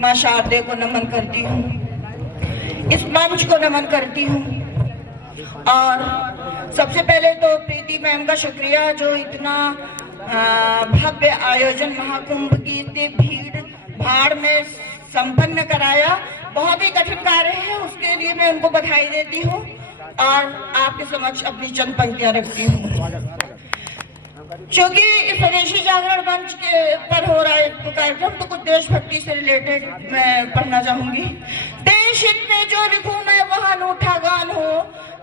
मां शारदे को नमन करती हूँ, इस मंच को नमन करती हूँ। और सबसे पहले तो प्रीति मैम का शुक्रिया जो इतना भव्य आयोजन महाकुंभ की इतनी भीड़ भाड़ में संपन्न कराया। बहुत ही कठिन कार्य है, उसके लिए मैं उनको बधाई देती हूँ और आपके समक्ष अपनी चंद पंक्तियां रखती हूँ। क्योंकि स्वदेशी जागरण मंच के पर हो रहा है कार्यक्रम, तो कुछ देशभक्ति से रिलेटेड मैं पढ़ना चाहूंगी। देश हित में जो लिखूं मैं वह अनूठा गान हो,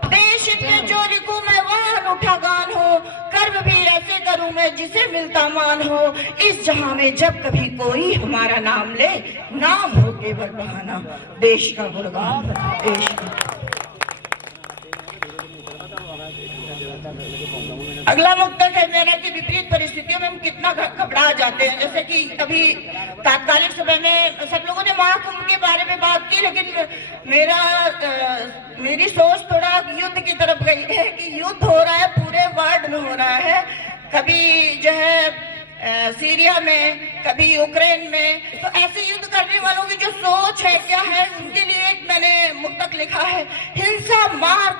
देश हित में जो लिखूं मैं वह अनूठा गान हो, कर्म भी ऐसे करूं मैं जिसे मिलता मान हो। इस जहां में जब कभी कोई हमारा नाम ले, नाम हो केवल बहाना, देश का गुणगान, देश का। अगला मुक्तक है मेरा कि विपरीत परिस्थितियों में हम कितना घबरा जाते हैं। जैसे कि अभी तात्कालिक समय में सब लोगों ने महाकुंभ के बारे में बात की, लेकिन मेरी सोच थोड़ा युद्ध की तरफ गई है कि युद्ध हो रहा है, पूरे वर्ल्ड में हो रहा है। कभी जो है सीरिया में, कभी यूक्रेन में। तो ऐसे युद्ध करने वालों की जो सोच है क्या है, उनके लिए एक मैंने मुक्तक लिखा है। हिंसा मार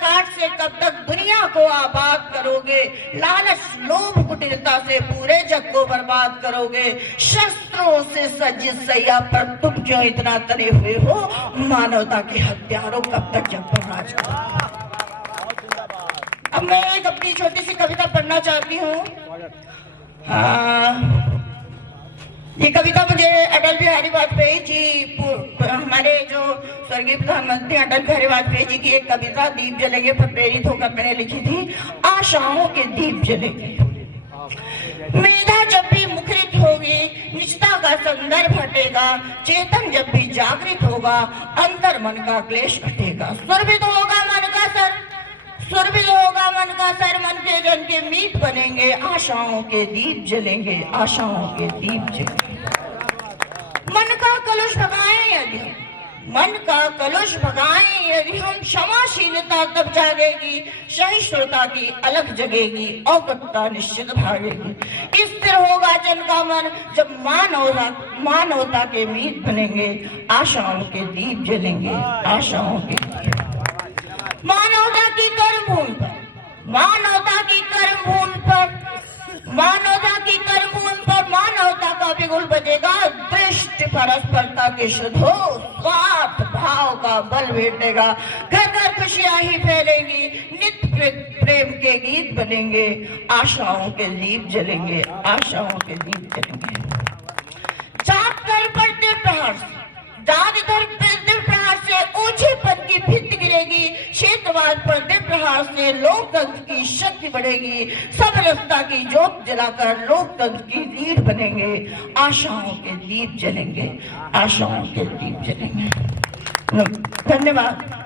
काट से कब तक दुनिया को आबाद करोगे, लालच लोभ कुटिलता से पूरे जग को बर्बाद करोगे। शस्त्रों से सज्जित सैया पर तुम क्यों इतना तने हुए हो, मानवता के हत्यारों कब तक जग पर राज करोगे। अब मैं एक अपनी छोटी सी कविता पढ़ना चाहती हूँ। ये कविता मुझे अटल बिहारी वाजपेयी जी, हमारे जो स्वर्गीय प्रधानमंत्री अटल बिहारी वाजपेयी जी की एक कविता दीप जलेंगे पर प्रेरित होकर मैंने लिखी थी। आशाओं के दीप जलेंगे। मेधा जब भी मुखरित होगी, निजता का संदर्भ हटेगा, चेतन जब भी जागृत होगा, अंतर मन का क्लेश घटेगा। सुरभित होगा मन का सर, सुरभित होगा मन का सर, मन के जन के मीत बनेंगे, आशाओं के दीप जलेंगे, आशाओं के दीप जलेंगे। मन का कलुष भगाएं यदि, मन का कलुष भगाएं यदि हम, क्षमाशीलता तब जागेगी, सहिष्णुता की अलग जगेगी, औकटता निश्चित भागेगी। स्थिर होगा जन का मन जब मानवता के मीत बनेंगे, आशाओं के दीप जलेंगे, आशाओं के। मानवता की कर्मभूमि पर, मानवता की कर्मभूमि पर, मानवता की कर्मभूमि पर मानवता का बिगुल बजेगा। दृष्टि परस्परता की शुद्ध हो, स्वार्थ भाव का बल भेटेगा। घर घर खुशियां ही फैलेंगी, नित्य प्रेम के गीत बनेंगे, आशाओं के दीप जलेंगे, आशाओं के दीप जलेंगे। जात कर पड़ते प्रहार से, जात इधर प्रहार से ऊंचेपन की भित्ति गिरेगी, क्षेत्रवाद पर प्रहार से लोकतंत्र की शक्ति बढ़ेगी। समरसता की जोत जलाकर लोकतंत्र की रीढ़ बनेंगे, आशाओं के दीप जलेंगे, आशाओं के दीप जलेंगे। धन्यवाद।